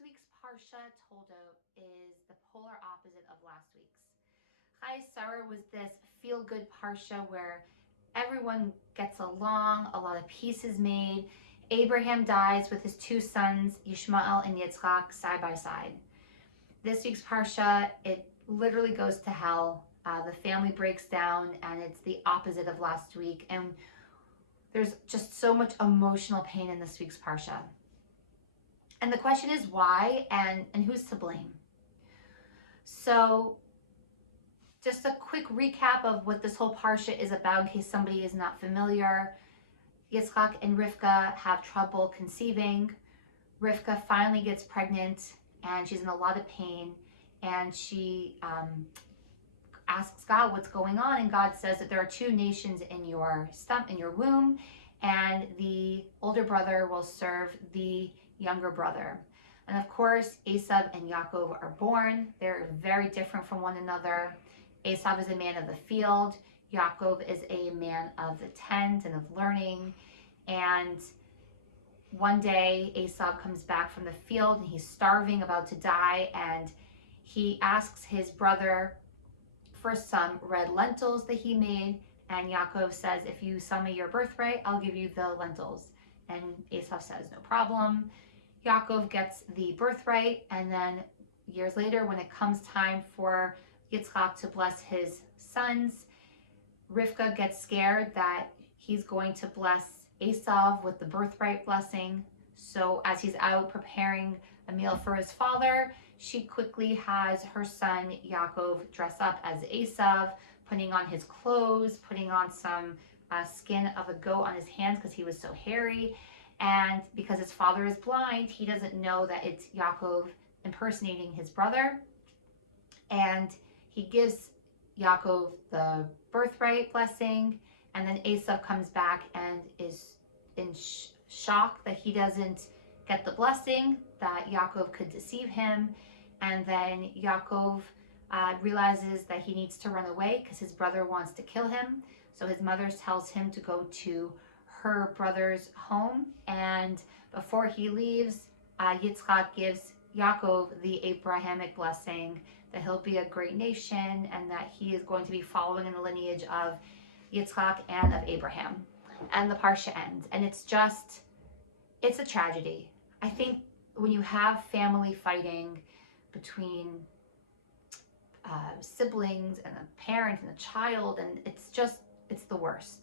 This week's Parashat Toldot is the polar opposite of last week's. Chai Sarah was this feel-good Parsha where everyone gets along, a lot of peace is made. Abraham dies with his two sons, Yishmael and Yitzchak, side by side. This week's Parsha, it literally goes to hell. The family breaks down, and it's the opposite of last week. And there's just so much emotional pain in this week's Parsha. And the question is why and who's to blame? So just a quick recap of what this whole Parsha is about in case somebody is not familiar. Yitzchak and Rivka have trouble conceiving. Rivka finally gets pregnant and she's in a lot of pain, and she asks God what's going on, and God says that there are two nations in your womb, and the older brother will serve the younger brother. And of course, Esav and Yaakov are born. They're very different from one another. Esav is a man of the field. Yaakov is a man of the tent and of learning. And one day, Esav comes back from the field and he's starving, about to die. And he asks his brother for some red lentils that he made. And Yaakov says, if you sell me your birthright, I'll give you the lentils. And Esav says, no problem. Yaakov gets the birthright, and then years later, when it comes time for Yitzchak to bless his sons, Rivka gets scared that he's going to bless Esav with the birthright blessing. So as he's out preparing a meal for his father, she quickly has her son Yaakov dress up as Esav, putting on his clothes, putting on some skin of a goat on his hands because he was so hairy. And because his father is blind, he doesn't know that it's Yaakov impersonating his brother. And he gives Yaakov the birthright blessing. And then Esav comes back and is in shock that he doesn't get the blessing, that Yaakov could deceive him. And then Yaakov realizes that he needs to run away because his brother wants to kill him. So his mother tells him to go to her brother's home, and before he leaves, Yitzchak gives Yaakov the Abrahamic blessing that he'll be a great nation and that he is going to be following in the lineage of Yitzchak and of Abraham. And the Parsha ends, and it's a tragedy. I think when you have family fighting between siblings and a parent and a child, and it's the worst.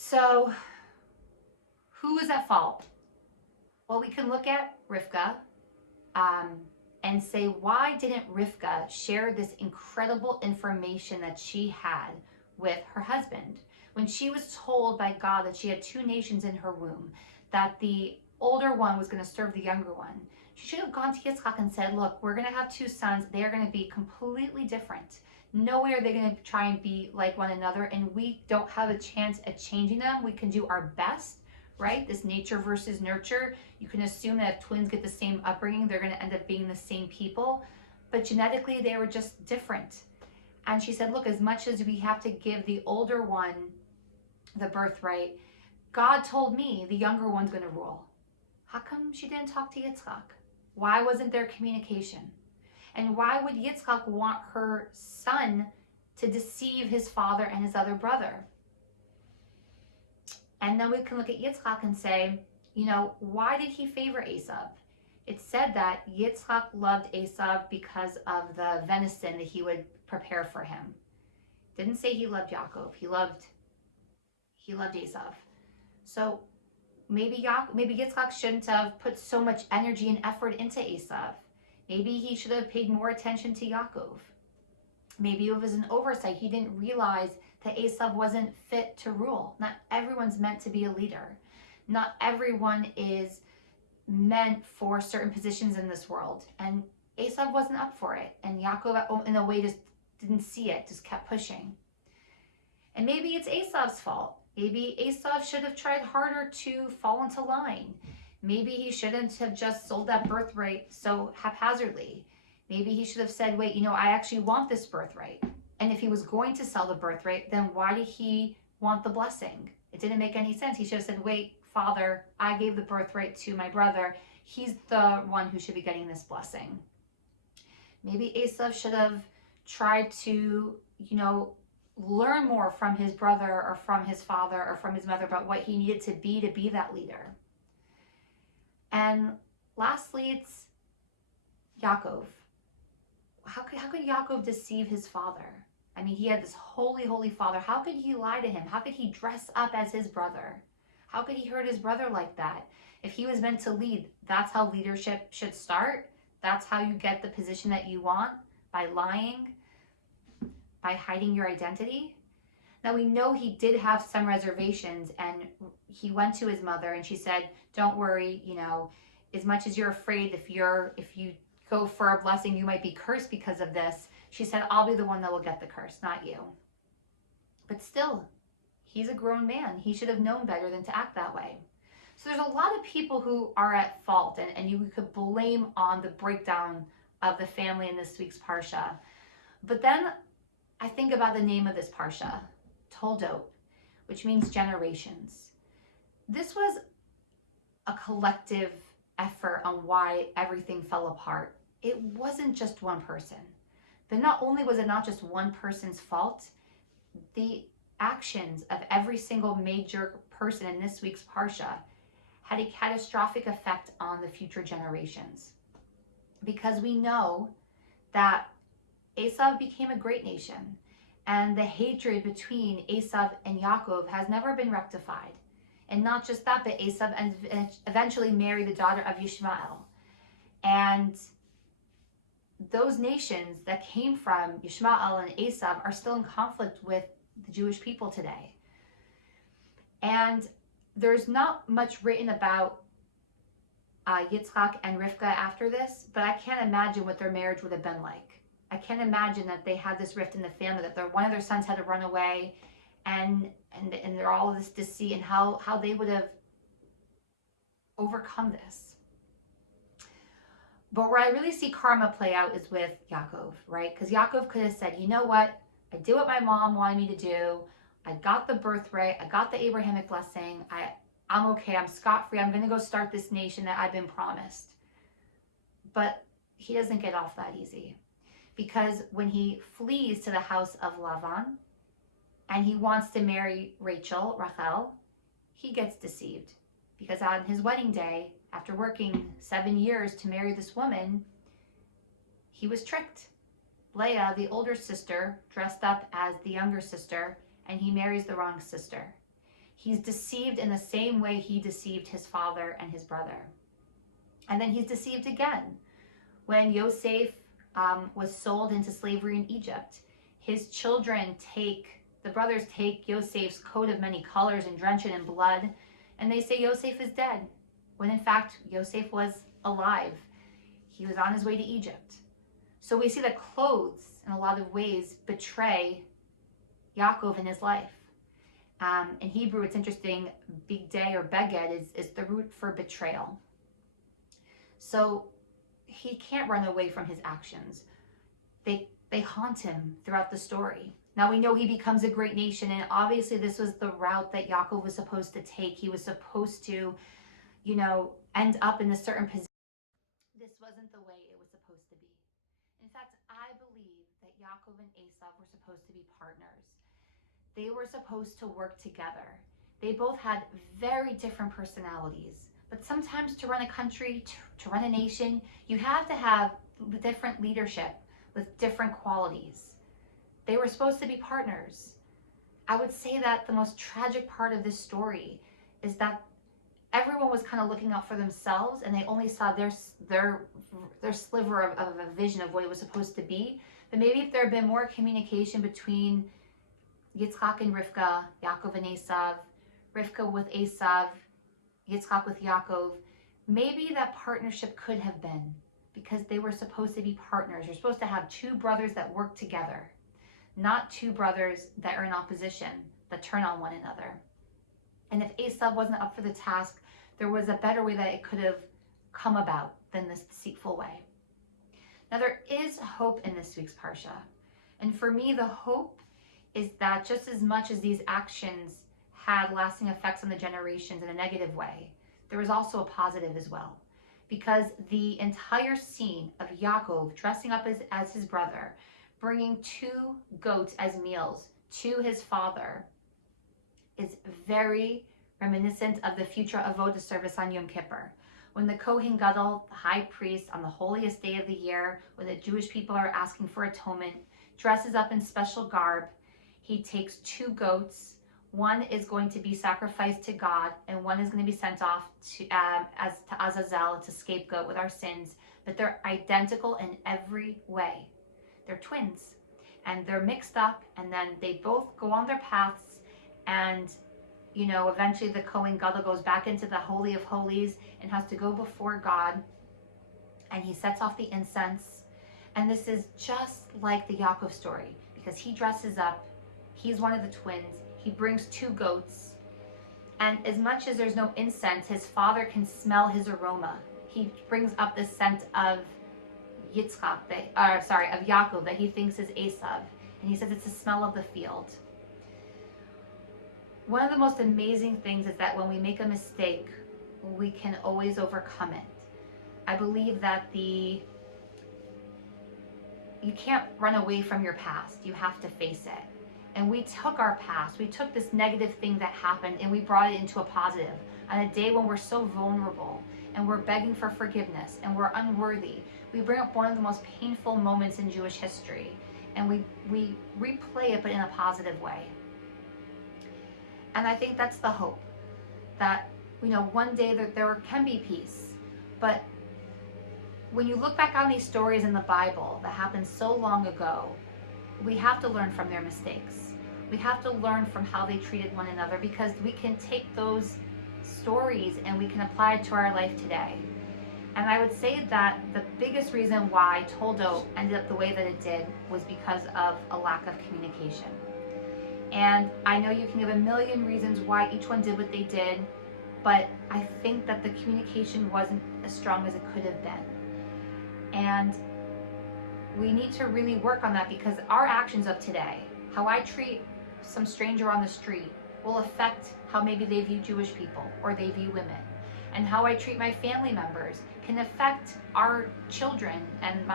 So, who is at fault? Well, we can look at Rivka and say, why didn't Rivka share this incredible information that she had with her husband? When she was told by God that she had two nations in her womb, that the older one was going to serve the younger one, she should have gone to Yitzchak and said, look, we're going to have two sons. They are going to be completely different. No way are they going to try and be like one another, and we don't have a chance at changing them. We can do our best, right? This nature versus nurture. You can assume that if twins get the same upbringing, they're going to end up being the same people. But genetically, they were just different. And she said, look, as much as we have to give the older one the birthright, God told me the younger one's going to rule. How come she didn't talk to Yitzchak? Why wasn't there communication? And why would Yitzchak want her son to deceive his father and his other brother? And then we can look at Yitzchak and say, why did he favor Esav? It said that Yitzchak loved Esav because of the venison that he would prepare for him. Didn't say he loved Yaakov. He loved Esav. So maybe Yitzchak shouldn't have put so much energy and effort into Esav. Maybe he should have paid more attention to Yaakov. Maybe it was an oversight. He didn't realize that Esav wasn't fit to rule. Not everyone's meant to be a leader. Not everyone is meant for certain positions in this world. And Esav wasn't up for it. And Yaakov, in a way, just didn't see it, just kept pushing. And maybe it's Esav's fault. Maybe Esav should have tried harder to fall into line. Maybe he shouldn't have just sold that birthright so haphazardly. Maybe he should have said, wait, I actually want this birthright. And if he was going to sell the birthright, then why did he want the blessing? It didn't make any sense. He should have said, wait, Father, I gave the birthright to my brother. he's the one who should be getting this blessing. Maybe Esav should have tried to, learn more from his brother or from his father or from his mother about what he needed to be that leader. And lastly, it's Yaakov. How could Yaakov deceive his father? I mean, he had this holy, holy father. How could he lie to him? How could he dress up as his brother? How could he hurt his brother like that? If he was meant to lead, that's how leadership should start. That's how you get the position that you want, by lying, by hiding your identity. Now, we know he did have some reservations, and he went to his mother and she said, don't worry, as much as you're afraid if you go for a blessing, you might be cursed because of this. She said, I'll be the one that will get the curse, not you. But still, he's a grown man. He should have known better than to act that way. So there's a lot of people who are at fault, and you could blame on the breakdown of the family in this week's Parsha. But then I think about the name of this Parsha, Toldot, which means generations. This was a collective effort on why everything fell apart. It wasn't just one person. But not only was it not just one person's fault, the actions of every single major person in this week's Parsha had a catastrophic effect on the future generations. Because we know that Esav became a great nation, and the hatred between Esav and Yaakov has never been rectified. And not just that, but Esav eventually married the daughter of Yishmael. And those nations that came from Yishmael and Esav are still in conflict with the Jewish people today. And there's not much written about Yitzchak and Rivka after this, but I can't imagine what their marriage would have been like. I can't imagine that they had this rift in the family, that one of their sons had to run away, and they're all this deceit, and how they would have overcome this. But where I really see karma play out is with Yaakov, right? Because Yaakov could have said, you know what? I did what my mom wanted me to do. I got the birthright. I got the Abrahamic blessing. I'm okay. I'm scot-free. I'm going to go start this nation that I've been promised. But he doesn't get off that easy. Because when he flees to the house of Lavan and he wants to marry Rachel, he gets deceived. Because on his wedding day, after working 7 years to marry this woman, he was tricked. Leah, the older sister, dressed up as the younger sister, and he marries the wrong sister. He's deceived in the same way he deceived his father and his brother. And then he's deceived again. When Yosef was sold into slavery in Egypt, his children the brothers take Yosef's coat of many colors and drench it in blood, and they say Yosef is dead, when in fact Yosef was alive. He was on his way to Egypt. So we see that clothes, in a lot of ways, betray Yaakov in his life. In Hebrew, it's interesting, bigdei or beged is the root for betrayal. So he can't run away from his actions. They haunt him throughout the story. Now we know he becomes a great nation, and obviously this was the route that Yaakov was supposed to take. He was supposed to, end up in a certain position. This wasn't the way it was supposed to be. In fact, I believe that Yaakov and Esav were supposed to be partners. They were supposed to work together. They both had very different personalities. But sometimes to run a country, to run a nation, you have to have different leadership with different qualities. They were supposed to be partners. I would say that the most tragic part of this story is that everyone was kind of looking out for themselves, and they only saw their sliver of a vision of what it was supposed to be. But maybe if there had been more communication between Yitzchak and Rivka, Yaakov and Esav, Rivka with Esav, Yitzchak with Yaakov, maybe that partnership could have been, because they were supposed to be partners. You're supposed to have two brothers that work together, not two brothers that are in opposition, that turn on one another. And if Esav wasn't up for the task, there was a better way that it could have come about than this deceitful way. Now, there is hope in this week's Parsha. And for me, the hope is that just as much as these actions had lasting effects on the generations in a negative way, there was also a positive as well. because the entire scene of Yaakov dressing up as his brother, bringing 2 goats as meals to his father, is very reminiscent of the future Avodah service on Yom Kippur. When the Kohen Gadol, the high priest, on the holiest day of the year, when the Jewish people are asking for atonement, dresses up in special garb, he takes 2 goats. One is going to be sacrificed to God, and one is going to be sent off to Azazel, to scapegoat with our sins. But they're identical in every way. They're twins, and they're mixed up, and then they both go on their paths, and eventually the Kohen Gadol goes back into the Holy of Holies and has to go before God, and he sets off the incense. And this is just like the Yaakov story, because he dresses up, he's one of the twins, he brings 2 goats, and as much as there's no incense, his father can smell his aroma. He brings up the scent of of Yaakov, that he thinks is Esav, and he says it's the smell of the field. One of the most amazing things is that when we make a mistake, we can always overcome it. I believe that you can't run away from your past. You have to face it. And we took our past, we took this negative thing that happened, and we brought it into a positive. On a day when we're so vulnerable and we're begging for forgiveness and we're unworthy, we bring up one of the most painful moments in Jewish history, and we replay it, but in a positive way. And I think that's the hope, that one day there can be peace. But when you look back on these stories in the Bible that happened so long ago, we have to learn from their mistakes. We have to learn from how they treated one another, because we can take those stories and we can apply it to our life today. And I would say that the biggest reason why Toldot ended up the way that it did was because of a lack of communication. And I know you can give a million reasons why each one did what they did, but I think that the communication wasn't as strong as it could have been. And we need to really work on that, because our actions of today, how I treat some stranger on the street, will affect how maybe they view Jewish people or they view women. And how I treat my family members can affect our children and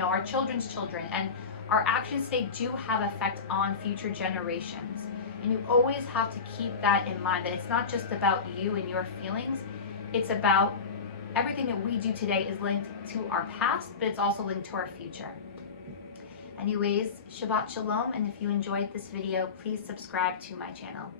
our children's children. And our actions today do have effect on future generations. And you always have to keep that in mind, that it's not just about you and your feelings. It's about everything that we do today is linked to our past, but it's also linked to our future. Anyways, Shabbat Shalom, and if you enjoyed this video, please subscribe to my channel.